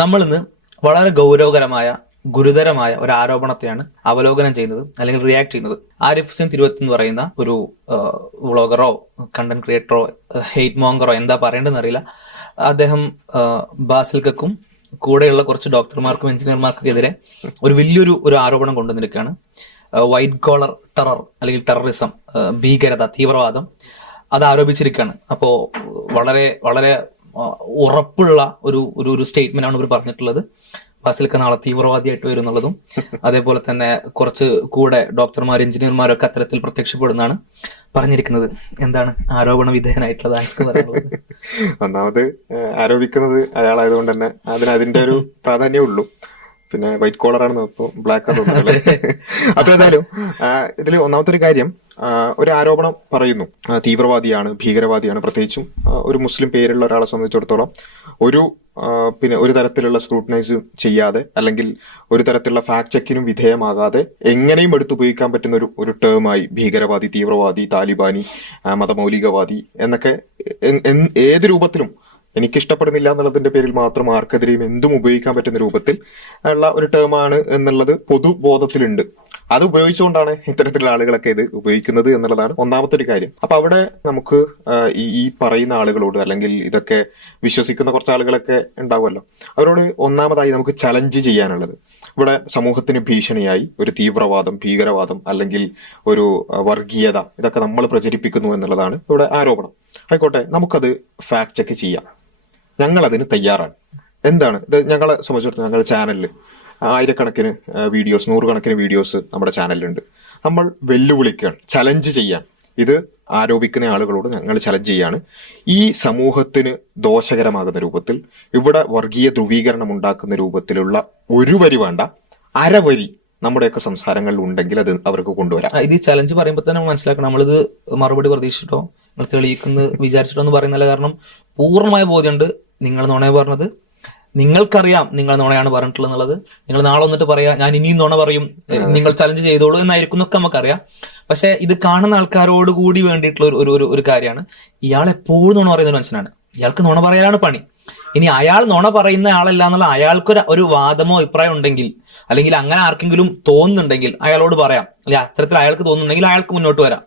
നമ്മളിന്ന് വളരെ ഗൗരവകരമായ ഗുരുതരമായ ഒരു ആരോപണത്തെയാണ് അവലോകനം ചെയ്യുന്നത് അല്ലെങ്കിൽ റിയാക്ട് ചെയ്യുന്നത്. ആരിഫ് ഹുസൈൻ തിരുവത്ത് എന്ന് പറയുന്ന ഒരു വ്ളോഗറോ കണ്ടന്റ് ക്രിയേറ്ററോ ഹെയ്റ്റ് മോങ്കറോ എന്താ പറയേണ്ടതെന്ന് അറിയില്ല. അദ്ദേഹം ബാസിൽക്കും കൂടെയുള്ള കുറച്ച് ഡോക്ടർമാർക്കും എഞ്ചിനീയർമാർക്കും എതിരെ ഒരു വലിയൊരു ആരോപണം കൊണ്ടുവന്നിരിക്കുകയാണ്. വൈറ്റ് കോളർ ടെറർ അല്ലെങ്കിൽ ടെററിസം, ഭീകരത, തീവ്രവാദം അത് ആരോപിച്ചിരിക്കുകയാണ്. അപ്പോ വളരെ വളരെ ഉറപ്പുള്ള ഒരു സ്റ്റേറ്റ്മെന്റ് ആണ് ഇവർ പറഞ്ഞിട്ടുള്ളത്. ബാസിൽക്ക നാളെ തീവ്രവാദിയായിട്ട് വരും എന്നുള്ളതും, അതേപോലെ തന്നെ കുറച്ച് കൂടെ ഡോക്ടർമാരും എഞ്ചിനീയർമാരും ഒക്കെ അത്തരത്തിൽ പ്രത്യക്ഷപ്പെടുന്നതാണ് പറഞ്ഞിരിക്കുന്നത്. എന്താണ് ആരോപണ വിധേയനായിട്ടുള്ളത്? ഒന്നാമത് ആരോപിക്കുന്നത് അയാളായതുകൊണ്ട് തന്നെ അതിന്റെ ഒരു പ്രാധാന്യമേ ഉള്ളൂ. പിന്നെ വൈറ്റ് കോളറാണെന്ന് ഇപ്പൊ ബ്ലാക്ക് ആണ് തോന്നുന്നത്. അപ്പൊ ഏതായാലും ഇതിൽ ഒന്നാമത്തെ ഒരു കാര്യം, ഒരു ആരോപണം പറയുന്നു, തീവ്രവാദിയാണ്, ഭീകരവാദിയാണ്. പ്രത്യേകിച്ചും ഒരു മുസ്ലിം പേരുള്ള ഒരാളെ സംബന്ധിച്ചിടത്തോളം ഒരു തരത്തിലുള്ള സ്ക്രൂട്ടനൈസ് ചെയ്യാതെ അല്ലെങ്കിൽ ഒരു തരത്തിലുള്ള ഫാക്ട് ചെക്കിനും വിധേയമാകാതെ എങ്ങനെയും എടുത്തുപയോഗിക്കാൻ പറ്റുന്ന ഒരു ടേമായി ഭീകരവാദി, തീവ്രവാദി, താലിബാനി, മതമൗലികവാദി എന്നൊക്കെ ഏത് രൂപത്തിലും എനിക്കിഷ്ടപ്പെടുന്നില്ല എന്നുള്ളതിന്റെ പേരിൽ മാത്രം ആർക്കെതിരെയും എന്തും ഉപയോഗിക്കാൻ പറ്റുന്ന രൂപത്തിൽ ഉള്ള ഒരു ടേമാണ് എന്നുള്ളത് പൊതുബോധത്തിലുണ്ട്. അത് ഉപയോഗിച്ചുകൊണ്ടാണ് ഇത്തരത്തിലുള്ള ആളുകളൊക്കെ ഇത് ഉപയോഗിക്കുന്നത് എന്നുള്ളതാണ് ഒന്നാമത്തെ ഒരു കാര്യം. അപ്പൊ അവിടെ നമുക്ക് ഈ പറയുന്ന ആളുകളോട് അല്ലെങ്കിൽ ഇതൊക്കെ വിശ്വസിക്കുന്ന കുറച്ച് ആളുകളൊക്കെ ഉണ്ടാവുമല്ലോ, അവരോട് ഒന്നാമതായി നമുക്ക് ചലഞ്ച് ചെയ്യാനുള്ളത്, ഇവിടെ സമൂഹത്തിന് ഭീഷണിയായി ഒരു തീവ്രവാദം, ഭീകരവാദം അല്ലെങ്കിൽ ഒരു വർഗീയത ഇതൊക്കെ നമ്മൾ പ്രചരിപ്പിക്കുന്നു എന്നുള്ളതാണ് ഇവിടെ ആരോപണം. ആയിക്കോട്ടെ, നമുക്കത് ഫാക്ട് ചെക്ക് ചെയ്യാം. ഞങ്ങൾ അതിന് തയ്യാറാണ്. എന്താണ് ഇത്? ഞങ്ങളെ സംബന്ധിച്ചിടത്തോളം ഞങ്ങളുടെ ചാനലിൽ ആയിരക്കണക്കിന് വീഡിയോസ്, നൂറുകണക്കിന് വീഡിയോസ് നമ്മുടെ ചാനലിലുണ്ട്. നമ്മൾ വെല്ലുവിളിക്കുകയാണ്, ചലഞ്ച് ചെയ്യാൻ. ഇത് ആരോപിക്കുന്ന ആളുകളോട് ഞങ്ങൾ ചലഞ്ച് ചെയ്യാണ്. ഈ സമൂഹത്തിന് ദോഷകരമാകുന്ന രൂപത്തിൽ, ഇവിടെ വർഗീയ ധ്രുവീകരണം ഉണ്ടാക്കുന്ന രൂപത്തിലുള്ള ഒരു വരി വേണ്ട, അരവരി നമ്മുടെയൊക്കെ സംസാരങ്ങളിൽ ഉണ്ടെങ്കിൽ അത് അവർക്ക് കൊണ്ടുവരാം. ഇത് ചലഞ്ച് പറയുമ്പോൾ തന്നെ മനസ്സിലാക്കണം, നമ്മളിത് മറുപടി പ്രതീക്ഷിച്ചിട്ടോ തെളിയിക്കുന്ന വിചാരിച്ചിട്ടോ എന്ന് പറയുന്നില്ല. കാരണം പൂർണ്ണമായ ബോധ്യമുണ്ട് നിങ്ങൾ നുണയെ പറഞ്ഞത്. നിങ്ങൾക്കറിയാം നിങ്ങൾ നുണയാണ് പറഞ്ഞിട്ടുള്ളത് എന്നുള്ളത്. നിങ്ങൾ നാളെ വന്നിട്ട് പറയാ ഞാൻ ഇനിയും നുണ പറയും, നിങ്ങൾ ചലഞ്ച് ചെയ്തോളൂ എന്നായിരിക്കും എന്നൊക്കെ നമുക്കറിയാം. പക്ഷെ ഇത് കാണുന്ന ആൾക്കാരോട് കൂടി വേണ്ടിയിട്ടുള്ള ഒരു കാര്യമാണ്. ഇയാൾ എപ്പോഴും നുണ പറയുന്ന ഒരു മനുഷ്യനാണ്. ഇയാൾക്ക് നുണ പറയാനാണ് പണി. ഇനി അയാൾ നുണ പറയുന്ന ആളല്ല എന്നുള്ള അയാൾക്കൊരു വാദമോ അഭിപ്രായം ഉണ്ടെങ്കിൽ, അല്ലെങ്കിൽ അങ്ങനെ ആർക്കെങ്കിലും തോന്നുന്നുണ്ടെങ്കിൽ അയാളോട് പറയാം. അല്ലെ അത്തരത്തിൽ അയാൾക്ക് തോന്നുന്നുണ്ടെങ്കിൽ അയാൾക്ക് മുന്നോട്ട് വരാം.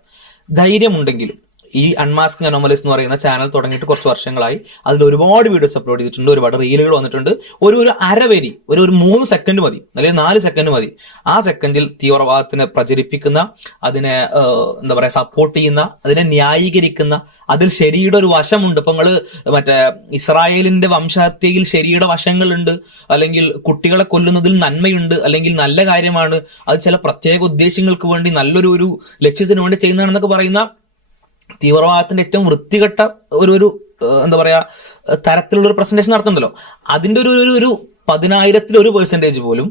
ധൈര്യമുണ്ടെങ്കിലും ഈ അൺമാസ്കിംഗ് അനോമലീസ് എന്ന് പറയുന്ന ചാനൽ തുടങ്ങിയിട്ട് കുറച്ച് വർഷങ്ങളായി. അതിൽ ഒരുപാട് വീഡിയോസ് അപ്ലോഡ് ചെയ്തിട്ടുണ്ട്, ഒരുപാട് റീലുകൾ വന്നിട്ടുണ്ട്. ഒരു അരവരി, ഒരു 3 സെക്കൻഡ് മതി, അല്ലെങ്കിൽ 4 സെക്കൻഡ് മതി. ആ സെക്കൻഡിൽ തീവ്രവാദത്തിനെ പ്രചരിപ്പിക്കുന്ന, അതിനെ എന്താ പറയാ സപ്പോർട്ട് ചെയ്യുന്ന, അതിനെ ന്യായീകരിക്കുന്ന, അതിൽ ശരിയുടെ ഒരു വശമുണ്ട്. ഇപ്പൊ നിങ്ങള് മറ്റേ ഇസ്രായേലിന്റെ വംശഹത്യയിൽ ശരിയുടെ വശങ്ങളുണ്ട്, അല്ലെങ്കിൽ കുട്ടികളെ കൊല്ലുന്നതിൽ നന്മയുണ്ട്, അല്ലെങ്കിൽ നല്ല കാര്യമാണ്, അത് ചില പ്രത്യേക ഉദ്ദേശങ്ങൾക്ക് വേണ്ടി നല്ലൊരു ലക്ഷ്യത്തിന് വേണ്ടി ചെയ്യുന്നതാണെന്നൊക്കെ പറയുന്ന തീവ്രവാദത്തിന്റെ ഏറ്റവും വൃത്തികെട്ട ഒരു എന്താ പറയാ തരത്തിലുള്ള ഒരു പ്രസന്റേഷൻ നടത്തുന്നുണ്ടല്ലോ. അതിന്റെ ഒരു 10,000% പോലും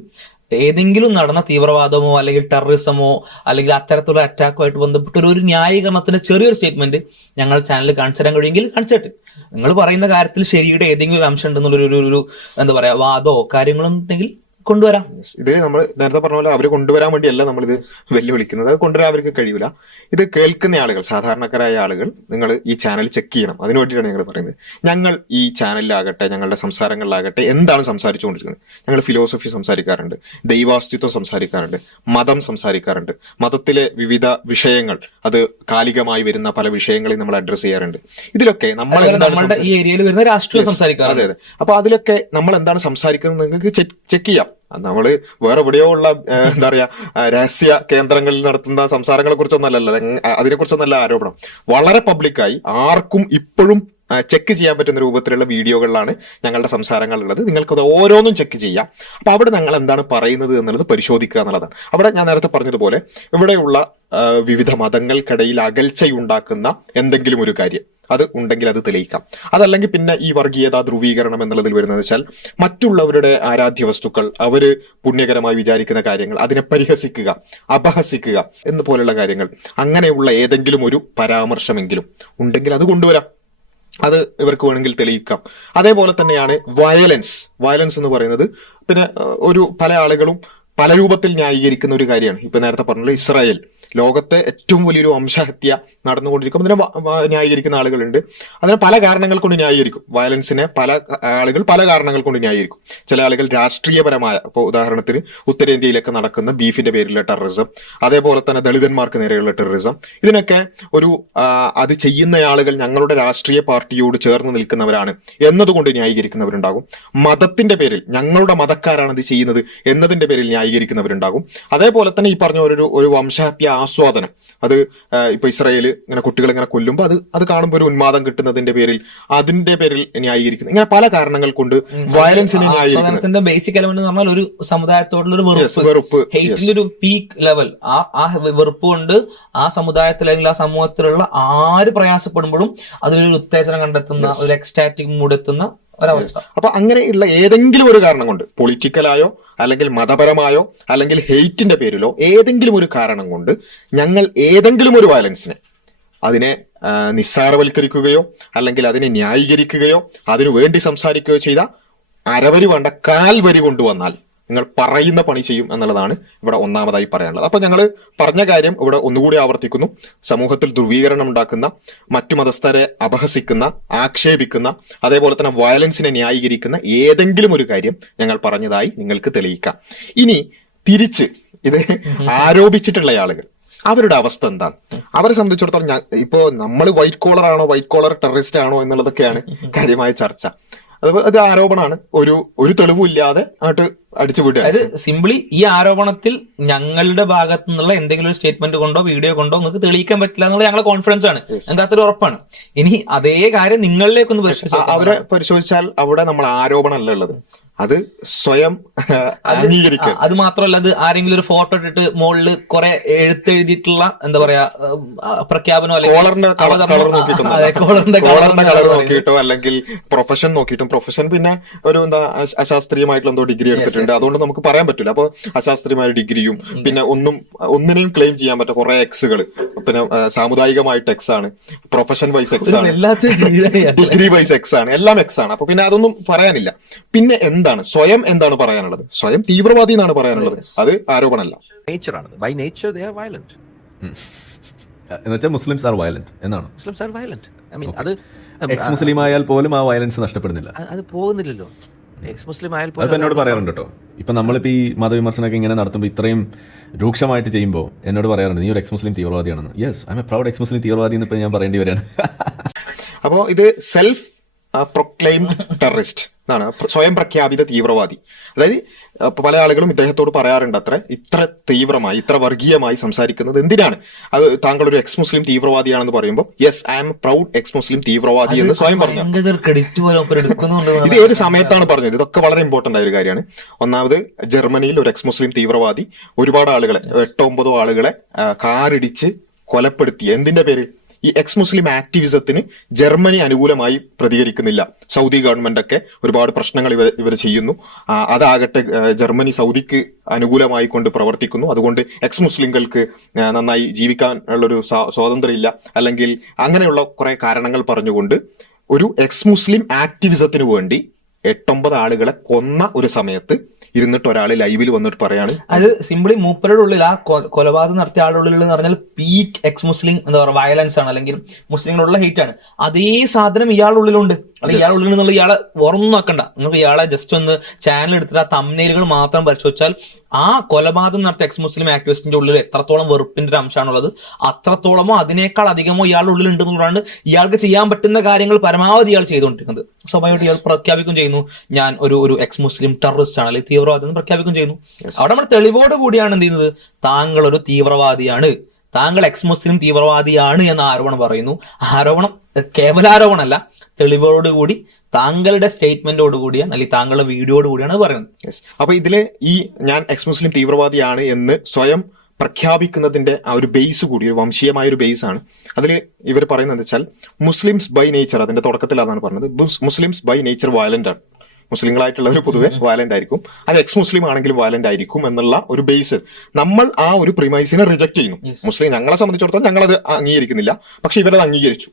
ഏതെങ്കിലും നടന്ന തീവ്രവാദമോ അല്ലെങ്കിൽ ടെററിസമോ അല്ലെങ്കിൽ അത്തരത്തിലുള്ള അറ്റാക്കുമായിട്ട് ബന്ധപ്പെട്ട ഒരു ന്യായീകരണത്തിന്റെ ചെറിയൊരു സ്റ്റേറ്റ്മെന്റ് ഞങ്ങൾ ചാനലിൽ കാണിച്ചു തരാൻ കഴിയുമെങ്കിൽ കാണിച്ചിട്ട്, നിങ്ങൾ പറയുന്ന കാര്യത്തിൽ ശരിയുടെ ഏതെങ്കിലും ഒരു അംശം ഉണ്ടെന്നുള്ള എന്താ പറയാ വാദമോ കാര്യങ്ങളോ ഉണ്ടെങ്കിൽ കൊണ്ടുവരാം. ഇത് നമ്മൾ നേരത്തെ പറഞ്ഞ പോലെ അവര് കൊണ്ടുവരാൻ വേണ്ടിയല്ല നമ്മളിത് വെല്ലുവിളിക്കുന്നത്. അത് കൊണ്ടുവരാൻ അവർക്ക് കഴിയില്ല. ഇത് കേൾക്കുന്ന ആളുകൾ, സാധാരണക്കാരായ ആളുകൾ, നിങ്ങൾ ഈ ചാനൽ ചെക്ക് ചെയ്യണം. അതിനു വേണ്ടിയിട്ടാണ് ഞങ്ങൾ പറയുന്നത്. ഞങ്ങൾ ഈ ചാനലിലാകട്ടെ, ഞങ്ങളുടെ സംസാരങ്ങളിലാകട്ടെ എന്താണ് സംസാരിച്ചുകൊണ്ടിരിക്കുന്നത്? ഞങ്ങൾ ഫിലോസഫി സംസാരിക്കാറുണ്ട്, ദൈവാസ്തിത്വം സംസാരിക്കാറുണ്ട്, മതം സംസാരിക്കാറുണ്ട്, മതത്തിലെ വിവിധ വിഷയങ്ങൾ, അത് കാലികമായി വരുന്ന പല വിഷയങ്ങളെയും നമ്മൾ അഡ്രസ് ചെയ്യാറുണ്ട്. ഇതിലൊക്കെ നമ്മൾ നമ്മുടെ ഈ ഏരിയയിൽ വരുന്ന രാഷ്ട്രീയം സംസാരിക്കാറുണ്ട്. അതെ. അപ്പൊ അതിലൊക്കെ നമ്മൾ എന്താണ് സംസാരിക്കുന്നത് നിങ്ങൾക്ക് ചെക്ക് ചെയ്യാം. നമ്മള് വേറെ എവിടെയോ ഉള്ള എന്താ പറയാ രഹസ്യ കേന്ദ്രങ്ങളിൽ നടത്തുന്ന സംസാരങ്ങളെ കുറിച്ചൊന്നല്ലല്ലോ, അതിനെക്കുറിച്ചൊന്നല്ല ആരോപണം. വളരെ പബ്ലിക്കായി ആർക്കും ഇപ്പോഴും ചെക്ക് ചെയ്യാൻ പറ്റുന്ന രൂപത്തിലുള്ള വീഡിയോകളിലാണ് ഞങ്ങളുടെ സംസാരങ്ങൾ ഉള്ളത്. നിങ്ങൾക്കത് ഓരോന്നും ചെക്ക് ചെയ്യാം. അപ്പൊ അവിടെ ഞങ്ങൾ എന്താണ് പറയുന്നത് എന്നുള്ളത് പരിശോധിക്കുക എന്നുള്ളതാണ്. അവിടെ ഞാൻ നേരത്തെ പറഞ്ഞതുപോലെ ഇവിടെയുള്ള വിവിധ മതങ്ങൾക്കിടയിൽ അകൽച്ചയുണ്ടാക്കുന്ന എന്തെങ്കിലും ഒരു കാര്യം അത് ഉണ്ടെങ്കിൽ അത് തെളിയിക്കാം. അതല്ലെങ്കിൽ പിന്നെ ഈ വർഗീയത, ധ്രുവീകരണം എന്നുള്ളതിൽ വരുന്നത് വെച്ചാൽ മറ്റുള്ളവരുടെ ആരാധ്യ വസ്തുക്കൾ, അവര് പുണ്യകരമായി വിചാരിക്കുന്ന കാര്യങ്ങൾ, അതിനെ പരിഹസിക്കുക, അപഹസിക്കുക എന്ന് പോലുള്ള കാര്യങ്ങൾ, അങ്ങനെയുള്ള ഏതെങ്കിലും ഒരു പരാമർശമെങ്കിലും ഉണ്ടെങ്കിൽ അത് കൊണ്ടുവരാം. അത് ഇവർക്ക് വേണമെങ്കിൽ തെളിയിക്കാം. അതേപോലെ തന്നെയാണ് വയലൻസ് എന്ന് പറയുന്നത്. പിന്നെ പല ആളുകളും പല രൂപത്തിൽ ന്യായീകരിക്കുന്ന ഒരു കാര്യമാണ്. ഇപ്പൊ നേരത്തെ പറഞ്ഞല്ലോ, ഇസ്രായേൽ ലോകത്തെ ഏറ്റവും വലിയൊരു വംശഹത്യ നടന്നുകൊണ്ടിരിക്കും. അതിനെ ന്യായീകരിക്കുന്ന ആളുകളുണ്ട്. അതിനെ പല കാരണങ്ങൾ കൊണ്ട് ന്യായീകരിക്കും. വയലൻസിനെ പല ആളുകൾ പല കാരണങ്ങൾ കൊണ്ട് ന്യായീകരിക്കും. ചില ആളുകൾ രാഷ്ട്രീയപരമായ, ഇപ്പോൾ ഉദാഹരണത്തിന് ഉത്തരേന്ത്യയിലൊക്കെ നടക്കുന്ന ബീഫിന്റെ പേരിലുള്ള ടെററിസം, അതേപോലെ തന്നെ ദളിതന്മാർക്ക് നേരെയുള്ള ടെററിസം, ഇതിനൊക്കെ ഒരു അത് ചെയ്യുന്ന ആളുകൾ ഞങ്ങളുടെ രാഷ്ട്രീയ പാർട്ടിയോട് ചേർന്ന് നിൽക്കുന്നവരാണ് എന്നതുകൊണ്ട് ന്യായീകരിക്കുന്നവരുണ്ടാകും. മതത്തിന്റെ പേരിൽ ഞങ്ങളുടെ മതക്കാരാണ് ഇത് ചെയ്യുന്നത് എന്നതിന്റെ പേരിൽ ന്യായീകരിക്കുന്നവരുണ്ടാകും. അതേപോലെ തന്നെ ഈ പറഞ്ഞ ഒരു വംശഹത്യ ആസ്വാദനം, അത് ഇപ്പൊ ഇസ്രായേൽ ഇങ്ങനെ കുട്ടികൾ ഇങ്ങനെ കൊല്ലുമ്പോൾ അത് കാണുമ്പോൾ ഒരു ഉന്മാദം കിട്ടുന്നതിന്റെ പേരിൽ അതിന്റെ പേരിൽ ന്യായീകരിക്കുന്നു. ഇങ്ങനെ പല കാരണങ്ങൾ കൊണ്ട് വയലൻസിനെ ന്യായീകരിക്കുന്നു. ബേസിക് എലമെന്റ് എന്ന് പറഞ്ഞാൽ ഒരു സമുദായത്തോടുള്ള ഒരു വെറുപ്പ്, ഹെയ്റ്റിന്റെ ഒരു പീക്ക് ലെവൽ. ആ വെറുപ്പ് കൊണ്ട് ആ സമുദായത്തിൽ അല്ലെങ്കിൽ ആ സമൂഹത്തിലുള്ള ആര് പ്രയാസപ്പെടുമ്പോഴും അതിലൊരു ഉത്തേജനം കണ്ടെത്തുന്ന, ഒരു എക്സ്റ്റാറ്റിക് മൂഡ് എത്തുന്ന ഒരവസ്ഥ. അപ്പൊ അങ്ങനെയുള്ള ഏതെങ്കിലും ഒരു കാരണം കൊണ്ട്, പൊളിറ്റിക്കലായോ അല്ലെങ്കിൽ മതപരമായോ അല്ലെങ്കിൽ ഹെയ്റ്റിന്റെ പേരിലോ ഏതെങ്കിലും ഒരു കാരണം കൊണ്ട് ഞങ്ങൾ ഏതെങ്കിലും ഒരു വയലൻസിനെ അതിനെ നിസ്സാരവൽക്കരിക്കുകയോ അല്ലെങ്കിൽ അതിനെ ന്യായീകരിക്കുകയോ അതിനു വേണ്ടി സംസാരിക്കുകയോ ചെയ്ത അരവരി വേണ്ട കാൽവരി കൊണ്ടുവന്നാൽ നിങ്ങൾ പറയുന്ന പണി ചെയ്യും എന്നുള്ളതാണ് ഇവിടെ ഒന്നാമതായി പറയാനുള്ളത്. അപ്പൊ ഞങ്ങൾ പറഞ്ഞ കാര്യം ഇവിടെ ഒന്നുകൂടി ആവർത്തിക്കുന്നു. സമൂഹത്തിൽ ധ്രുവീകരണം ഉണ്ടാക്കുന്ന, മറ്റു മതസ്ഥരെ അപഹസിക്കുന്ന, ആക്ഷേപിക്കുന്ന, അതേപോലെ തന്നെ വയലൻസിനെ ന്യായീകരിക്കുന്ന ഏതെങ്കിലും ഒരു കാര്യം ഞങ്ങൾ പറഞ്ഞതായി നിങ്ങൾക്ക് തെളിയിക്കാം. ഇനി തിരിച്ച് ഇത് ആരോപിച്ചിട്ടുള്ള ആളുകൾ, അവരുടെ അവസ്ഥ എന്താണ്? അവരെ സംബന്ധിച്ചിടത്തോളം ഇപ്പോ നമ്മൾ വൈറ്റ് കോളർ ആണോ, വൈറ്റ് കോളർ ടെററിസ്റ്റ് ആണോ എന്നുള്ളതൊക്കെയാണ് കാര്യമായ ചർച്ച. അത് ആരോപണമാണ്. ഒരു തെളിവില്ലാതെ അങ്ങോട്ട് അടിച്ചു വിടുക. അതായത് സിംപിളി ഈ ആരോപണത്തിൽ ഞങ്ങളുടെ ഭാഗത്തു നിന്നുള്ള എന്തെങ്കിലും ഒരു സ്റ്റേറ്റ്മെന്റ് കൊണ്ടോ വീഡിയോ കൊണ്ടോ നിങ്ങൾക്ക് തെളിയിക്കാൻ പറ്റില്ല എന്നുള്ള ഞങ്ങളുടെ കോൺഫിഡൻസ് ആണ്, എന്താത്തൊരു ഉറപ്പാണ്. ഇനി അതേ കാര്യം നിങ്ങളിലേക്കൊന്ന് അവരെ പരിശോധിച്ചാൽ അവിടെ നമ്മൾ ആരോപണമല്ല ഉള്ളത്, അത് സ്വയം അംഗീകരിക്കുക. അത് മാത്രമല്ല, അത് ആരെങ്കിലും ഒരു ഫോട്ടോ ഇട്ടിട്ട് മുകളിൽ കുറെ എഴുത്തെഴുതിയിട്ടുള്ള എന്താ പറയാ പ്രഖ്യാപനോ കോളറിന്റെ കളർ നോക്കിയിട്ടോ അല്ലെങ്കിൽ പ്രൊഫഷൻ നോക്കിയിട്ടും, പ്രൊഫഷൻ പിന്നെ ഒരു എന്താ അശാസ്ത്രീയമായിട്ടുള്ള എന്തോ ഡിഗ്രി എടുത്തിട്ടുണ്ട്, അതുകൊണ്ട് നമുക്ക് പറയാൻ പറ്റില്ല. അപ്പൊ അശാസ്ത്രീയമായ ഡിഗ്രിയും പിന്നെ ഒന്നിനെയും ക്ലെയിം ചെയ്യാൻ പറ്റും കുറെ എക്സുകൾ, പിന്നെ സാമുദായികമായിട്ട് എക്സ് ആണ്, പ്രൊഫഷൻ വൈസ് എക്സ് ആണ്, ഡിഗ്രി വൈസ് എക്സ് ആണ്, എല്ലാം എക്സ് ആണ്. അപ്പൊ പിന്നെ അതൊന്നും പറയാനില്ല. പിന്നെ സ്വയം എന്താണ് പറയാനുള്ളത്? സ്വയം തീവ്രവാദി എന്നാണ് പറയാനുള്ളത്, അത് ആരോപണമല്ല. നേച്ചറാണ്. By nature they are violent. എന്നുവെച്ചാൽ മുസ്ലിംസ് ആർ വയലന്റ് എന്നാണ്. Muslims are violent. I mean അത് എക്സ് മുസ്ലിം ആയാൽ പോലും ആ വയലൻസ് നഷ്ടപ്പെടുന്നില്ല. അത് പോകുന്നില്ലല്ലോ. എക്സ് മുസ്ലിം ആയാൽ പോലും എന്നോട് പറയാറുണ്ട് കേട്ടോ. ഇപ്പൊ നമ്മളിപ്പോ ഈ മതവിമർശനമൊക്കെ ഇങ്ങനെ നടത്തുമ്പോൾ ഇത്രയും രൂക്ഷമായിട്ട് ചെയ്യുമ്പോൾ എന്നോട് പറയാറുണ്ട്, നീ ഒരു എക്സ് മുസ്ലിം തീവ്രവാദിയാണെന്ന്. Yes, I am a proud ex Muslim തീവ്രവാദി എന്ന് ഇപ്പൊ ഞാൻ പറയേണ്ടി വരികയാണ്. അപ്പോ ഇത് സെൽഫ് പ്രൊക്ലെയിംഡ് ടെററിസ്റ്റ് എന്നാണ്, സ്വയം പ്രഖ്യാപിത തീവ്രവാദി. അതായത് പല ആളുകളും ഇദ്ദേഹത്തോട് പറയാറുണ്ട്, ഇത്ര തീവ്രമായി, ഇത്ര വർഗീയമായി സംസാരിക്കുന്നത് എന്തിനാണ്? അത് താങ്കൾ ഒരു എക്സ് മുസ്ലിം തീവ്രവാദിയാണെന്ന് പറയുമ്പോൾ yes, I am proud ex Muslim തീവ്രവാദി എന്ന് സ്വയം പറഞ്ഞു. ഇത് ഏത് സമയത്താണ് പറഞ്ഞത്? ഇതൊക്കെ വളരെ ഇമ്പോർട്ടന്റ് ആയ ഒരു കാര്യമാണ്. ഒന്നാമത് ജർമ്മനിയിൽ ഒരു എക്സ് മുസ്ലിം തീവ്രവാദി ഒരുപാട് ആളുകളെ, 8-9 ആളുകളെ കാറിടിച്ച് കൊലപ്പെടുത്തി. എന്തിന്റെ പേരിൽ? ഈ എക്സ് മുസ്ലിം ആക്ടിവിസത്തിന് ജർമ്മനി അനുകൂലമായി പ്രതികരിക്കുന്നില്ല. സൗദി ഗവൺമെന്റ് ഒക്കെ ഒരുപാട് പ്രശ്നങ്ങൾ ഇവർ ചെയ്യുന്നു. അതാകട്ടെ ജർമ്മനി സൗദിക്ക് അനുകൂലമായി കൊണ്ട് പ്രവർത്തിക്കുന്നു. അതുകൊണ്ട് എക്സ് മുസ്ലിങ്ങൾക്ക് നന്നായി ജീവിക്കാനുള്ളൊരു സ്വാതന്ത്ര്യമില്ല, അല്ലെങ്കിൽ അങ്ങനെയുള്ള കുറെ കാരണങ്ങൾ പറഞ്ഞുകൊണ്ട് ഒരു എക്സ് മുസ്ലിം ആക്ടിവിസത്തിന് വേണ്ടി 8-9 ആളുകളെ കൊന്ന ഒരു സമയത്ത് ഇരുന്നിട്ട് ഒരാൾ ലൈവിൽ വന്നിട്ട് പറയാണ്, അത് സിംപിളി മൂപ്പരുടെ ഉള്ളിൽ ആ കൊലപാതകം നടത്തിയ ആളുടെ ഉള്ളിൽ എന്ന് പറഞ്ഞാൽ പീക്ക് എക്സ് മുസ്ലിം എന്താ പറയുക വയലൻസ് ആണ്, അല്ലെങ്കിൽ മുസ്ലിങ്ങളോടുള്ള ഹെയ്റ്റ് ആണ്. അതേ സാധനം ഇയാളുടെ ഉള്ളിലുണ്ട്. അത് ഇയാളുടെ ഉള്ളിൽ നിന്നുള്ള ഇയാളെ ഓർമ്മ നോക്കണ്ട. നിങ്ങൾക്ക് ഇയാളെ ജസ്റ്റ് ഒന്ന് ചാനൽ എടുത്തിട്ട് ആ തംബ്നെയിലുകൾ മാത്രം പരിശോധിച്ചാൽ ആ കൊലപാതകം നടത്തിയ എക്സ് മുസ്ലിം ആക്ടിവിസ്റ്റിന്റെ ഉള്ളിൽ എത്രത്തോളം വെറുപ്പിന്റെ ഒരു അംശമാണുള്ളത്, അത്രത്തോളമോ അതിനേക്കാൾ അധികമോ ഇയാളുടെ ഉള്ളിൽ ഉണ്ടെന്നുള്ളതാണ്. ഇയാൾക്ക് ചെയ്യാൻ പറ്റുന്ന കാര്യങ്ങൾ പരമാവധി ഇയാൾ ചെയ്തുകൊണ്ടിരിക്കുന്നത്. സ്വാഭാവികമായിട്ട് ഇയാൾ പ്രഖ്യാപിക്കും ചെയ്യുന്നു, ഞാൻ ഒരു എക്സ് മുസ്ലിം ടെററിസ്റ്റ് ആണ്, അല്ലെങ്കിൽ തീവ്രവാദി എന്ന് പ്രഖ്യാപിക്കും ചെയ്യുന്നു. അവിടെ നമ്മൾ തെളിവോട് കൂടിയാണ് എന്ത് ചെയ്യുന്നത്, താങ്കൾ ഒരു തീവ്രവാദിയാണ്, താങ്കൾ എക്സ് മുസ്ലിം തീവ്രവാദിയാണ് എന്ന ആരോപണം പറയുന്നു. ആരോപണം കേവലാരോപണമല്ല, തെളിവോടുകൂടി താങ്കളുടെ സ്റ്റേറ്റ്മെന്റോട് കൂടിയാണ്, അല്ലെങ്കിൽ താങ്കളുടെ വീഡിയോയോട് കൂടിയാണ് പറയുന്നത്. അപ്പൊ ഇതില് ഈ ഞാൻ എക്സ് മുസ്ലിം തീവ്രവാദിയാണ് എന്ന് സ്വയം പ്രഖ്യാപിക്കുന്നതിന്റെ ആ ഒരു ബേസ് കൂടി, ഒരു വംശീയമായ ഒരു ബേസ് ആണ്. അതിൽ ഇവർ പറയുന്നത് വെച്ചാൽ മുസ്ലിംസ് ബൈ നേച്ചർ, അതിന്റെ തുടക്കത്തിൽ അതാണ് പറഞ്ഞത്, മുസ്ലിംസ് ബൈ നേച്ചർ വയലന്റ് ആണ്. മുസ്ലിങ്ങളായിട്ടുള്ളവർ പൊതുവെ വയലന്റ് ആയിരിക്കും, അത് എക്സ് മുസ്ലിം ആണെങ്കിലും വയലന്റ് ആയിരിക്കും എന്നുള്ള ഒരു ബേസ് നമ്മൾ ആ ഒരു പ്രിമൈസിനെ റിജക്ട് ചെയ്യുന്നു. മുസ്ലിം ഞങ്ങളെ സംബന്ധിച്ചിടത്തോളം ഞങ്ങളത് അംഗീകരിക്കുന്നില്ല, പക്ഷെ ഇവരത് അംഗീകരിച്ചു.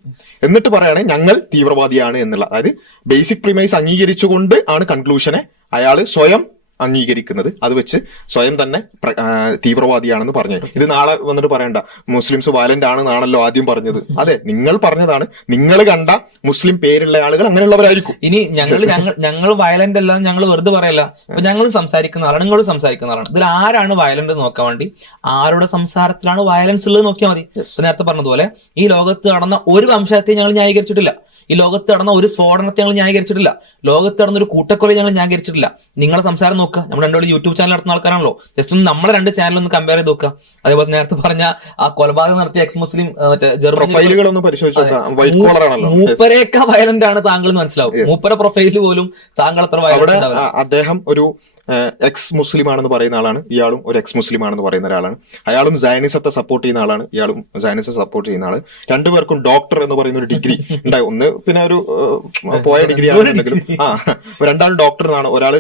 എന്നിട്ട് പറയുകയാണെങ്കിൽ ഞങ്ങൾ തീവ്രവാദിയാണ് എന്നുള്ള, അതായത് ബേസിക് പ്രിമൈസ് അംഗീകരിച്ചുകൊണ്ട് ആണ് കൺക്ലൂഷനെ അയാൾ സ്വയം അംഗീകരിക്കുന്നത് അത് വെച്ച് സ്വയം തന്നെ തീവ്രവാദിയാണെന്ന് പറഞ്ഞു. ഇത് നാളെ വന്നിട്ട് പറയണ്ട മുസ്ലിംസ് വയലന്റ് ആണെന്നാണല്ലോ ആദ്യം പറഞ്ഞത്. അതെ, നിങ്ങൾ പറഞ്ഞതാണ്. നിങ്ങൾ കണ്ട മുസ്ലിം പേരുള്ള ആളുകൾ അങ്ങനെയുള്ളവരായിരിക്കും. ഇനി ഞങ്ങൾ വയലന്റ് അല്ലാന്ന് ഞങ്ങൾ വെറുതെ പറയല്ല. അപ്പൊ ഞങ്ങൾ സംസാരിക്കുന്ന ആളാണ്, നിങ്ങളും സംസാരിക്കുന്ന ആളാണ്. ഇതിൽ ആരാണ് വയലന്റ് നോക്കാൻ വേണ്ടി ആരുടെ സംസാരത്തിലാണ് വയലൻസ് ഉള്ളത് നോക്കിയാൽ മതി. നേരത്തെ പറഞ്ഞതുപോലെ ഈ ലോകത്ത് നടന്ന ഒരു വംശത്തെ ഞങ്ങൾ ന്യായീകരിച്ചിട്ടില്ല. ഈ ലോകത്ത് നടന്ന ഒരു സ്ഫോടനത്തെ ഞങ്ങൾ ന്യായീകരിച്ചിട്ടില്ല. ലോകത്ത് നടന്ന ഒരു കൂട്ടക്കൊല ഞങ്ങൾ ന്യായീകരിച്ചിട്ടില്ല. നിങ്ങളെ സംസാരം നോക്കുക. നമ്മൾ രണ്ടുപേരും യൂട്യൂബ് ചാനൽ നടത്തുന്ന ആൾക്കാരാണല്ലോ. ജസ്റ്റ് ഒന്ന് നമ്മളെ രണ്ട് ചാനൽ ഒന്ന് കമ്പയർ ചെയ്ത് നോക്കുക. അതേപോലെ നേരത്തെ പറഞ്ഞ ആ കൊലപാതകം നടത്തിയ എക്സ് മുസ്ലിം പ്രൊഫൈലുകളൊന്ന് പരിശോധിച്ച് മൂപ്പരേക്കാ വയലന്റ് ആണ് താങ്കൾ എന്ന് മനസ്സിലാവും. മൂപ്പര പ്രൊഫൈലിൽ പോലും താങ്കൾ അത്ര വയലന്റ്. അദ്ദേഹം ഒരു എക്സ് മുസ്ലിം ആണെന്ന് പറയുന്ന ആളാണ്, ഇയാളും ഒരു എക്സ് മുസ്ലിം ആണെന്ന് പറയുന്ന ഒരാളാണ്. അയാളും സയനിസത്തെ സപ്പോർട്ട് ചെയ്യുന്ന ആളാണ്, ഇയാളും സയനിസത്തെ സപ്പോർട്ട് ചെയ്യുന്ന ആള്. രണ്ടുപേർക്കും ഡോക്ടർ എന്ന് പറയുന്ന ഒരു ഡിഗ്രി ഉണ്ടായി. ഒന്ന് പിന്നെ ഒരു പോയ ഡിഗ്രി ആണെന്നുണ്ടെങ്കിലും രണ്ടാളും ഡോക്ടർ എന്നാണ്. ഒരാൾ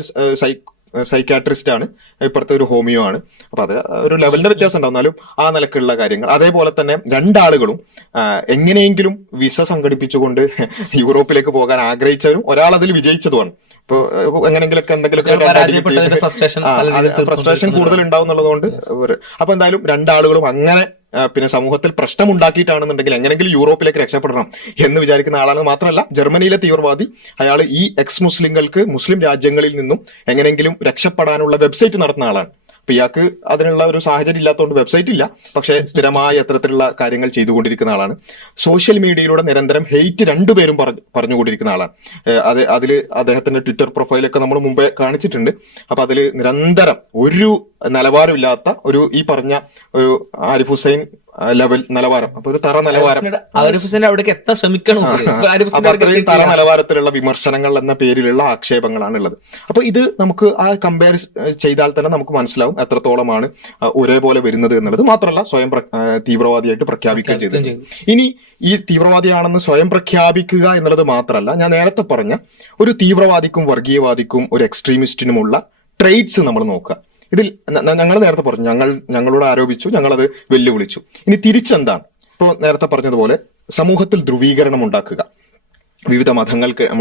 സൈക്കാട്രിസ്റ്റ് ആണ്, ഇപ്പുറത്തെ ഒരു ഹോമിയോ ആണ്. അപ്പൊ അത് ഒരു ലെവലിന്റെ വ്യത്യാസം ഉണ്ടാവും. എന്നാലും ആ നിലക്കുള്ള കാര്യങ്ങൾ. അതേപോലെ തന്നെ രണ്ടാളുകളും എങ്ങനെയെങ്കിലും വിസ സംഘടിപ്പിച്ചുകൊണ്ട് യൂറോപ്പിലേക്ക് പോകാൻ ആഗ്രഹിച്ചവരും ഒരാൾ അതിൽ വിജയിച്ചതുമാണ്. ഇപ്പൊ എങ്ങനെങ്കിലൊക്കെ എന്തെങ്കിലുമൊക്കെ ഫ്രസ്ട്രേഷൻ കൂടുതൽ ഉണ്ടാവും എന്നുള്ളതുകൊണ്ട് അപ്പൊ എന്തായാലും രണ്ടാളുകളും അങ്ങനെ പിന്നെ സമൂഹത്തിൽ പ്രശ്നം ഉണ്ടാക്കിയിട്ടാണെന്നുണ്ടെങ്കിൽ എങ്ങനെങ്കിലും യൂറോപ്പിലേക്ക് രക്ഷപ്പെടണം എന്ന് വിചാരിക്കുന്ന ആളാണ്. മാത്രമല്ല ജർമ്മനിയിലെ തീവ്രവാദി അയാൾ ഈ എക്സ് മുസ്ലിങ്ങൾക്ക് മുസ്ലിം രാജ്യങ്ങളിൽ നിന്നും എങ്ങനെങ്കിലും രക്ഷപ്പെടാനുള്ള വെബ്സൈറ്റ് നടത്തുന്ന ആളാണ്. അപ്പൊ ഇയാൾക്ക് അതിനുള്ള ഒരു സാഹചര്യം ഇല്ലാത്തതുകൊണ്ട് വെബ്സൈറ്റ് ഇല്ല, പക്ഷെ സ്ഥിരമായി അത്തരത്തിലുള്ള കാര്യങ്ങൾ ചെയ്തുകൊണ്ടിരിക്കുന്ന ആളാണ്. സോഷ്യൽ മീഡിയയിലൂടെ നിരന്തരം ഹെയ്റ്റ് രണ്ടുപേരും പറഞ്ഞുകൊണ്ടിരിക്കുന്ന ആളാണ്. അതിൽ അദ്ദേഹത്തിന്റെ ട്വിറ്റർ പ്രൊഫൈലൊക്കെ നമ്മൾ മുമ്പേ കാണിച്ചിട്ടുണ്ട്. അപ്പൊ അതിൽ നിരന്തരം ഒരു നിലവാരമില്ലാത്ത ഒരു ഈ പറഞ്ഞ ഒരു ആരിഫ് ഹുസൈൻ ലെവൽ നിലവാരം, അപ്പൊ ഒരു തറ നിലവാരം, അവിടേക്ക് എത്താൻ ശ്രമിക്കണം. അത്രയും തറ നിലവാരത്തിലുള്ള വിമർശനങ്ങൾ എന്ന പേരിലുള്ള ആക്ഷേപങ്ങളാണ് ഉള്ളത്. അപ്പൊ ഇത് നമുക്ക് ആ കമ്പയർ ചെയ്താൽ തന്നെ നമുക്ക് മനസ്സിലാവും എത്രത്തോളമാണ് ഒരേപോലെ വരുന്നത് എന്നുള്ളത്. മാത്രമല്ല സ്വയം തീവ്രവാദിയായിട്ട് പ്രഖ്യാപിക്കുകയും ചെയ്തത്. ഇനി ഈ തീവ്രവാദിയാണെന്ന് സ്വയം പ്രഖ്യാപിക്കുക എന്നുള്ളത് മാത്രമല്ല, ഞാൻ നേരത്തെ പറഞ്ഞ ഒരു തീവ്രവാദിക്കും വർഗീയവാദിക്കും ഒരു എക്സ്ട്രീമിസ്റ്റിനുമുള്ള ട്രെയ്റ്റ്സ് നമ്മൾ നോക്കുക. ഇതിൽ ഞങ്ങൾ നേരത്തെ പറഞ്ഞു, ഞങ്ങളോട് ആരോപിച്ചു, ഞങ്ങളത് വെല്ലുവിളിച്ചു. ഇനി തിരിച്ചെന്താണ്? ഇപ്പോൾ നേരത്തെ പറഞ്ഞതുപോലെ സമൂഹത്തിൽ ധ്രുവീകരണം ഉണ്ടാക്കുക, വിവിധ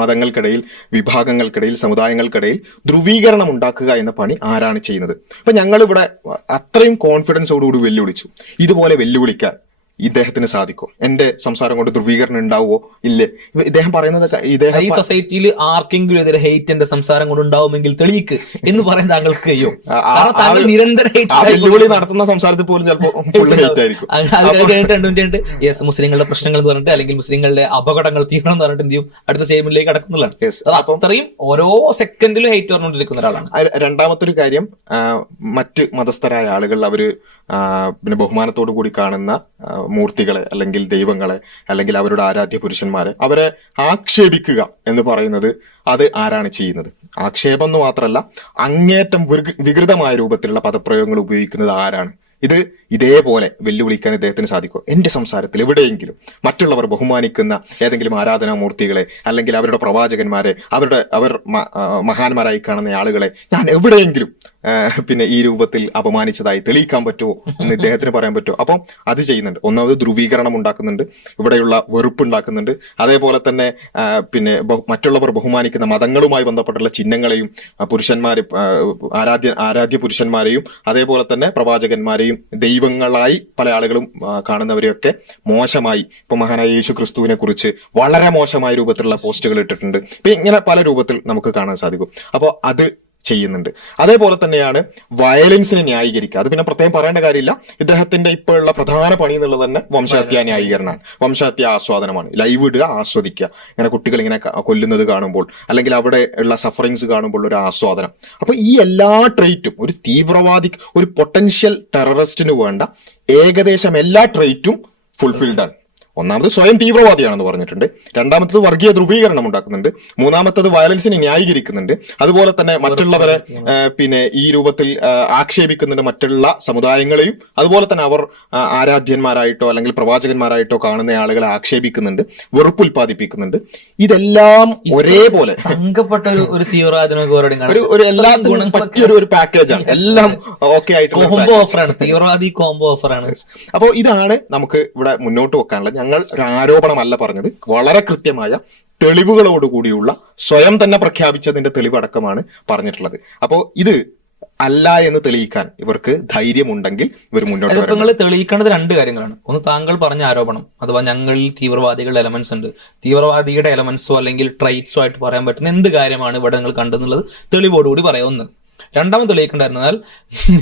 മതങ്ങൾക്കിടയിൽ, വിഭാഗങ്ങൾക്കിടയിൽ, സമുദായങ്ങൾക്കിടയിൽ ധ്രുവീകരണം ഉണ്ടാക്കുക എന്ന പണി ആരാണ് ചെയ്യുന്നത്? അപ്പൊ ഞങ്ങളിവിടെ അത്രയും കോൺഫിഡൻസോടുകൂടി വെല്ലുവിളിച്ചു. ഇതുപോലെ വെല്ലുവിളിക്കാൻ ഇദ്ദേഹത്തിന് സാധിക്കോ? എന്റെ സംസാരം കൊണ്ട് ധ്രുവീകരണം ഉണ്ടാവുമോ? ഇല്ലേ? ഇദ്ദേഹം പറയുന്നത് ഈ സൊസൈറ്റിയിൽ ആർക്കെങ്കിലും എതിരെ ഹെയ്റ്റ് എന്റെ സംസാരം കൊണ്ട് ഉണ്ടാവുമെങ്കിൽ തെളിയിക്ക് എന്ന് പറയാൻ താങ്കൾക്ക് കഴിയും. നിരന്തരം വെല്ലുവിളി നടത്തുന്ന സംസാരത്തിൽ പോലും ചിലപ്പോൾ ഹെയ്റ്റ് ആയിരിക്കും. യെസ്, മുസ്ലിങ്ങളുടെ പ്രശ്നങ്ങൾ എന്ന് പറഞ്ഞിട്ട് അല്ലെങ്കിൽ മുസ്ലിങ്ങളുടെ അപകടങ്ങൾ തീവ്രം എന്ന് പറഞ്ഞിട്ട് എന്ത് ചെയ്യും, അടുത്ത സ്റ്റേറ്റ്മെന്റിലേക്ക് കടക്കുന്നുള്ളതാണ്. അത്രയും ഓരോ സെക്കൻഡിലും ഹെയ്റ്റ് പറഞ്ഞുകൊണ്ടിരിക്കുന്ന ഒരാളാണ്. രണ്ടാമത്തെ ഒരു കാര്യം, മറ്റ് മതസ്ഥരായ ആളുകൾ അവര് പിന്നെ ബഹുമാനത്തോടു കൂടി കാണുന്ന മൂർത്തികളെ അല്ലെങ്കിൽ ദൈവങ്ങളെ അല്ലെങ്കിൽ അവരുടെ ആരാധ്യ പുരുഷന്മാരെ അവരെ ആക്ഷേപിക്കുക എന്ന് പറയുന്നത് അത് ആരാണ് ചെയ്യുന്നത്? ആക്ഷേപം എന്ന് മാത്രമല്ല, അങ്ങേറ്റം വികൃതമായ രൂപത്തിലുള്ള പദപ്രയോഗങ്ങൾ ഉപയോഗിക്കുന്നത് ആരാണ്? ഇതേപോലെ വെല്ലുവിളിക്കാൻ ഇദ്ദേഹത്തിന് സാധിക്കും. എന്റെ സംസാരത്തിൽ എവിടെയെങ്കിലും മറ്റുള്ളവർ ബഹുമാനിക്കുന്ന ഏതെങ്കിലും ആരാധനാമൂർത്തികളെ അല്ലെങ്കിൽ അവരുടെ പ്രവാചകന്മാരെ, അവർ മഹാന്മാരായി കാണുന്ന ആളുകളെ ഞാൻ എവിടെയെങ്കിലും പിന്നെ ഈ രൂപത്തിൽ അപമാനിച്ചതായി തെളിയിക്കാൻ പറ്റുമോ എന്ന് ഇദ്ദേഹത്തിന് പറയാൻ പറ്റുമോ? അപ്പം അത് ചെയ്യുന്നുണ്ട്. ഒന്നാമത് ധ്രുവീകരണം ഉണ്ടാക്കുന്നുണ്ട്, ഇവിടെയുള്ള വെറുപ്പുണ്ടാക്കുന്നുണ്ട്. അതേപോലെ തന്നെ മറ്റുള്ളവർ ബഹുമാനിക്കുന്ന മതങ്ങളുമായി ബന്ധപ്പെട്ടുള്ള ചിഹ്നങ്ങളെയും പുരുഷന്മാരെ, ആരാധ്യ പുരുഷന്മാരെയും അതേപോലെ തന്നെ പ്രവാചകന്മാരെയും ദൈവങ്ങളായി പല ആളുകളും കാണുന്നവരെയൊക്കെ മോശമായി, ഇപ്പൊ മഹാനായ യേശു ക്രിസ്തുവിനെ കുറിച്ച് വളരെ മോശമായ രൂപത്തിലുള്ള പോസ്റ്റുകൾ ഇട്ടിട്ടുണ്ട്. ഇപ്പൊ ഇങ്ങനെ പല രൂപത്തിൽ നമുക്ക് കാണാൻ സാധിക്കും. അപ്പോൾ അത് ചെയ്യുന്നുണ്ട്. അതേപോലെ തന്നെയാണ് വയലൻസിനെ ന്യായീകരിക്കുക. അത് പിന്നെ പ്രത്യേകം പറയേണ്ട കാര്യമില്ല. ഇദ്ദേഹത്തിന്റെ ഇപ്പോഴുള്ള പ്രധാന പണി എന്നുള്ളത് തന്നെ വംശഹത്യാ ന്യായീകരണമാണ്, വംശഹത്യാ ആസ്വാദനമാണ്. ലൈവ് ഇടുക, ആസ്വദിക്കുക. ഇങ്ങനെ കുട്ടികൾ ഇങ്ങനെ കൊല്ലുന്നത് കാണുമ്പോൾ അല്ലെങ്കിൽ അവിടെ ഉള്ള സഫറിങ്സ് കാണുമ്പോൾ ഒരു ആസ്വാദനം. അപ്പൊ ഈ എല്ലാ ട്രെയ്റ്റും ഒരു തീവ്രവാദി, ഒരു പൊട്ടൻഷ്യൽ ടെററിസ്റ്റിന് വേണ്ട ഏകദേശം എല്ലാ ട്രെയ്റ്റും ഫുൾഫിൽഡ് ആണ്. ഒന്നാമത് സ്വയം തീവ്രവാദിയാണെന്ന് പറഞ്ഞിട്ടുണ്ട്, രണ്ടാമത്തത് വർഗീയ ധ്രുവീകരണം ഉണ്ടാക്കുന്നുണ്ട്, മൂന്നാമത്തത് വയലൻസിനെ ന്യായീകരിക്കുന്നുണ്ട്, അതുപോലെ തന്നെ മറ്റുള്ളവരെ ഈ രൂപത്തിൽ ആക്ഷേപിക്കുന്നുണ്ട്, മറ്റുള്ള സമുദായങ്ങളെയും അതുപോലെ തന്നെ അവർ ആരാധ്യന്മാരായിട്ടോ അല്ലെങ്കിൽ പ്രവാചകന്മാരായിട്ടോ കാണുന്ന ആളുകളെ ആക്ഷേപിക്കുന്നുണ്ട്, വെറുപ്പുൽപാദിപ്പിക്കുന്നുണ്ട്. ഇതെല്ലാം ഒരേപോലെ ഒരു തീവ്രവാദി ഒരു എല്ലാത്തിനും പറ്റിയൊരു ഒരു പാക്കേജാണ്. എല്ലാം ഓക്കെ ആയിട്ട് തീവ്രവാദി കോംബോ ഓഫറാണ്. അപ്പോൾ ഇതാണ് നമുക്ക് ഇവിടെ മുന്നോട്ട് വെക്കാനുള്ളത്. ഞങ്ങൾ ഒരു ആരോപണമല്ല പറഞ്ഞത്, വളരെ കൃത്യമായ തെളിവുകളോടുകൂടിയുള്ള സ്വയം തന്നെ പ്രഖ്യാപിച്ചതിന്റെ തെളിവ് അടക്കമാണ് പറഞ്ഞിട്ടുള്ളത്. അപ്പോ ഇത് അല്ല എന്ന് തെളിയിക്കാൻ ഇവർക്ക് ധൈര്യമുണ്ടെങ്കിൽ ഇവർ മുന്നോട്ട് വരണം. നിങ്ങൾ തെളിയിക്കേണ്ടത് രണ്ട് കാര്യങ്ങളാണ്. ഒന്ന്, താങ്കൾ പറഞ്ഞ ആരോപണം അഥവാ ഞങ്ങളിൽ തീവ്രവാദികളുടെ എലമെന്റ്സ് ഉണ്ട്, തീവ്രവാദിയുടെ എലമെന്റ്സോ അല്ലെങ്കിൽ ട്രൈറ്റ്സോ ആയിട്ട് പറയാൻ പറ്റുന്ന എന്ത് കാര്യമാണ് ഇവിടെ നിങ്ങൾ കണ്ടെന്നുള്ളത് തെളിവോടുകൂടി പറയാം. ഒന്ന്. രണ്ടാമത് തെളിയിക്കേണ്ടായിരുന്നാൽ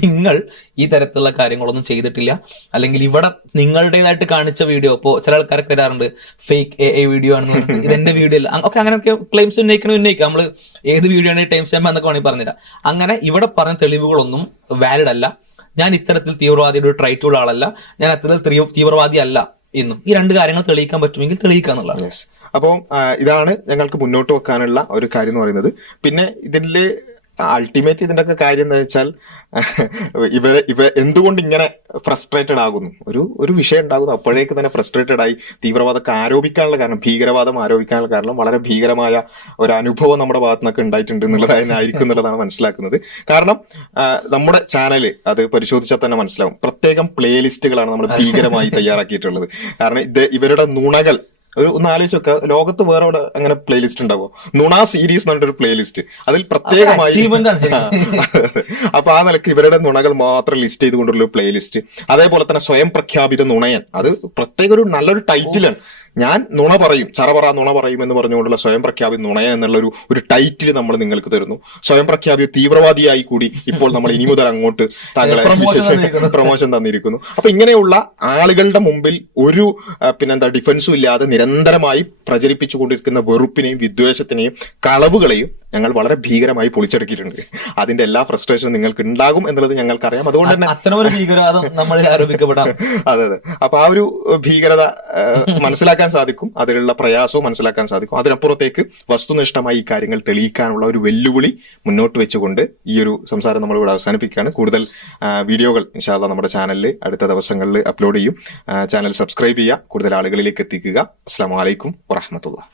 നിങ്ങൾ ഈ തരത്തിലുള്ള കാര്യങ്ങളൊന്നും ചെയ്തിട്ടില്ല, അല്ലെങ്കിൽ ഇവിടെ നിങ്ങളുടേതായിട്ട് കാണിച്ച വീഡിയോ, ഇപ്പോൾ ചില ആൾക്കാരൊക്കെ വരാറുണ്ട് ഫേക്ക് എ വീഡിയോ ആണെന്ന് പറഞ്ഞിട്ട് ഇതെന്റെ വീഡിയോ അല്ല, ഒക്കെ അങ്ങനെയൊക്കെ ക്ലെയിംസ് ഉന്നയിക്കണം. നമ്മൾ ഏത് വീഡിയോ ആണ് ടൈം സ്റ്റാമ്പ് എന്നൊക്കെ വേണമെങ്കിൽ പറഞ്ഞുതരാം. അങ്ങനെ ഇവിടെ പറഞ്ഞ തെളിവുകളൊന്നും വാലിഡ് അല്ല. ഞാൻ ഇത്തരത്തിൽ തീവ്രവാദിയുടെ ഒരു ട്രൈറ്റുള്ള ആളല്ല, ഞാൻ അത്തരത്തിൽ തീവ്രവാദി അല്ല എന്നും ഈ രണ്ട് കാര്യങ്ങൾ തെളിയിക്കാൻ പറ്റുമെങ്കിൽ തെളിയിക്കുക എന്നുള്ളതാണ്. അപ്പോൾ ഇതാണ് ഞങ്ങൾക്ക് മുന്നോട്ട് വെക്കാനുള്ള ഒരു കാര്യം എന്ന് പറയുന്നത്. പിന്നെ ഇതില് അൾട്ടിമേറ്റ് ഇതിന്റെ ഒക്കെ കാര്യം എന്താ വെച്ചാൽ ഇവ എന്തുകൊണ്ട് ഇങ്ങനെ ഫ്രസ്ട്രേറ്റഡ് ആകുന്നു, ഒരു വിഷയം ഉണ്ടാകുന്നു അപ്പോഴേക്ക് തന്നെ ഫ്രസ്ട്രേറ്റഡ് ആയി തീവ്രവാദമൊക്കെ ആരോപിക്കാനുള്ള കാരണം, ഭീകരവാദം ആരോപിക്കാനുള്ള കാരണം വളരെ ഭീകരമായ ഒരു അനുഭവം നമ്മുടെ ഭാഗത്തു നിന്നൊക്കെ ഉണ്ടായിട്ടുണ്ട് എന്നുള്ളതായിരിക്കും എന്നുള്ളതാണ് മനസ്സിലാക്കുന്നത്. കാരണം നമ്മുടെ ചാനല് അത് പരിശോധിച്ചാൽ തന്നെ മനസ്സിലാവും, പ്രത്യേകം പ്ലേലിസ്റ്റുകളാണ് നമ്മൾ ഭീകരമായി തയ്യാറാക്കിയിട്ടുള്ളത്. കാരണം ഇവരുടെ നുണകൾ ഒന്ന് ആലോചിച്ച് നോക്കുക, ലോകത്ത് വേറെ അവിടെ അങ്ങനെ പ്ലേലിസ്റ്റ് ഉണ്ടാവുമോ? നുണ സീരീസ് എന്ന് പറഞ്ഞൊരു പ്ലേലിസ്റ്റ്, അതിൽ പ്രത്യേകമായി അപ്പൊ ആ നിലക്ക് ഇവരുടെ നുണകൾ മാത്രം ലിസ്റ്റ് ചെയ്തുകൊണ്ടുള്ള ഒരു പ്ലേലിസ്റ്റ്. അതേപോലെ തന്നെ സ്വയം പ്രഖ്യാപിത നുണയൻ, അത് പ്രത്യേക ഒരു നല്ലൊരു ടൈറ്റിലാണ്. ഞാൻ നുണ പറയും, ചറപറ നുണ പറയും എന്ന് പറഞ്ഞുകൊണ്ടുള്ള സ്വയം പ്രഖ്യാപിത നുണയൻ എന്നുള്ള ഒരു ടൈറ്റിൽ നമ്മൾ നിങ്ങൾക്ക് തരുന്നു. സ്വയം പ്രഖ്യാപിത തീവ്രവാദിയായി കൂടി ഇപ്പോൾ നമ്മൾ ഇനി മുതൽ അങ്ങോട്ട് താങ്കളെ പ്രൊമോഷൻ തന്നിരിക്കുന്നു. അപ്പൊ ഇങ്ങനെയുള്ള ആളുകളുടെ മുമ്പിൽ ഒരു ഡിഫൻസും ഇല്ലാതെ നിരന്തരമായി പ്രചരിപ്പിച്ചുകൊണ്ടിരിക്കുന്ന വെറുപ്പിനെയും വിദ്വേഷത്തിനെയും കളവുകളെയും ഞങ്ങൾ വളരെ ഭീകരമായി പൊളിച്ചെടുക്കിയിട്ടുണ്ട്. അതിന്റെ എല്ലാ ഫ്രസ്ട്രേഷനും നിങ്ങൾക്ക് ഉണ്ടാകും എന്നുള്ളത് ഞങ്ങൾക്കറിയാം. അതുകൊണ്ട് തന്നെ അത്തരമൊരു ഭീകരവാദം നമ്മൾ ആരോപിക്കപ്പെടാം. അതെ. അപ്പൊ ആ ഒരു ഭീകരത മനസ്സിലാക്കാൻ സാധിക്കും, അതിലുള്ള പ്രയാസവും മനസ്സിലാക്കാൻ സാധിക്കും. അതിനപ്പുറത്തേക്ക് വസ്തുനിഷ്ഠമായി ഈ കാര്യങ്ങൾ തെളിയിക്കാനുള്ള ഒരു വെല്ലുവിളി മുന്നോട്ട് വെച്ചുകൊണ്ട് ഈ ഒരു സംസാരം നമ്മൾ ഇവിടെ അവസാനിപ്പിക്കുകയാണ്. കൂടുതൽ വീഡിയോകൾ ഇൻഷാ അല്ലാഹ് നമ്മുടെ ചാനലിൽ അടുത്ത ദിവസങ്ങളിൽ അപ്ലോഡ് ചെയ്യും. ചാനൽ സബ്സ്ക്രൈബ് ചെയ്യുക, കൂടുതൽ ആളുകളിലേക്ക് എത്തിക്കുക. അസ്സലാമു അലൈക്കും വറഹ്മത്തുള്ളാഹി.